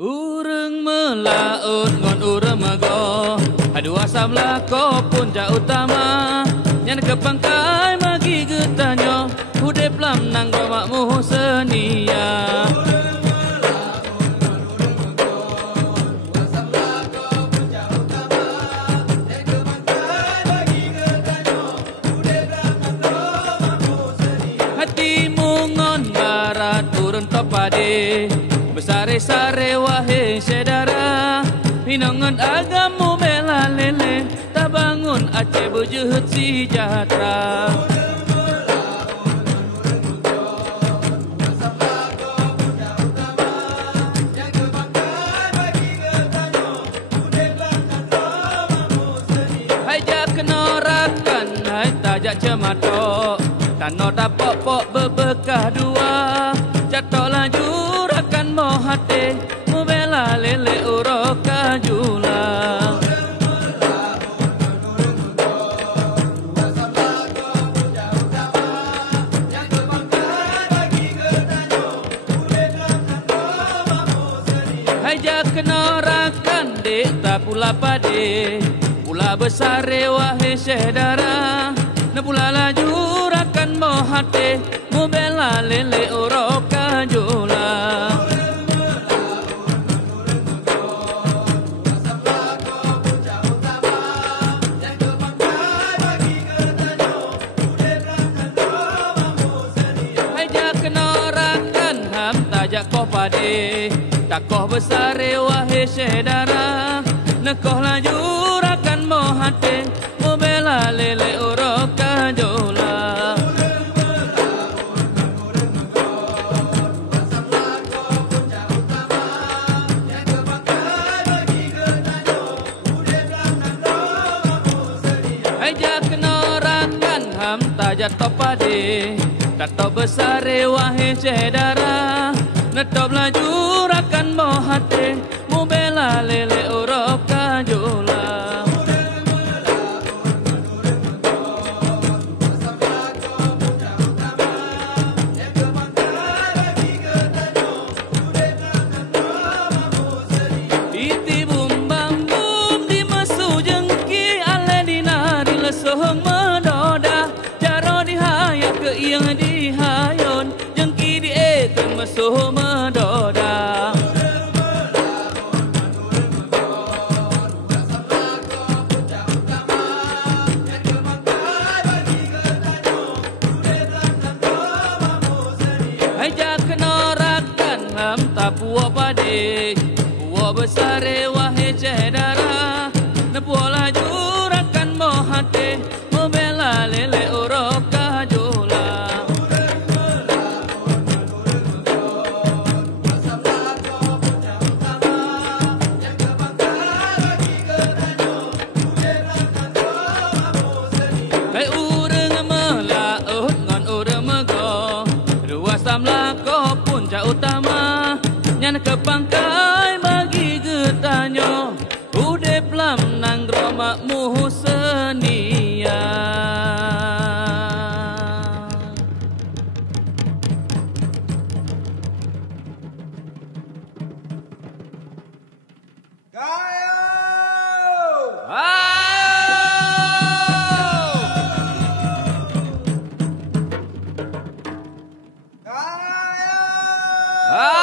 Urang melaut ngon urang mago, hadua samla ko punca utama. Nyan kepangkai magi getanyo, udep lam nang romakmu senia. Hatimu ngon barat urang topade. Besare-sare wahai saudara, hinangan agamu bela lele, tak bangun Aceh berjuhud sejahtera. Hai jak kenorakan, hai tajak cematok, tanah dapat pok berbekah dua, jatuh laju hati membela lele uroka jula. Hai jak kenorakan dek tak pula pade, pula besar wahai saudara, na pula laju rakan mau hati membela lele uroka jula. Koh pade, tak koh besar wahai saudara, nekoh laju rakan mau hati, membela lele uroka jola. Hai jak kenorakan ham tajat top pade, tak top besar wahai saudara. Netop laju rakan mau hati, mu bela lele uroka jola. Iti bum bam bum di mesu jengki, ale di nari lesohong medoda, jaro dihaya ke yang dihayon, jengki di eten mesuh medoda. Hai jak kenorakan ham tak puak pade, puak besar wahai saudara, na puak laju rakan mau hati, membela lele uroka jola. Hai urang melaut ngon urang mago, dua samla ko punca utama, nyan kepangkai bagi getanyo, udep lam nang romakmu senia. Ah!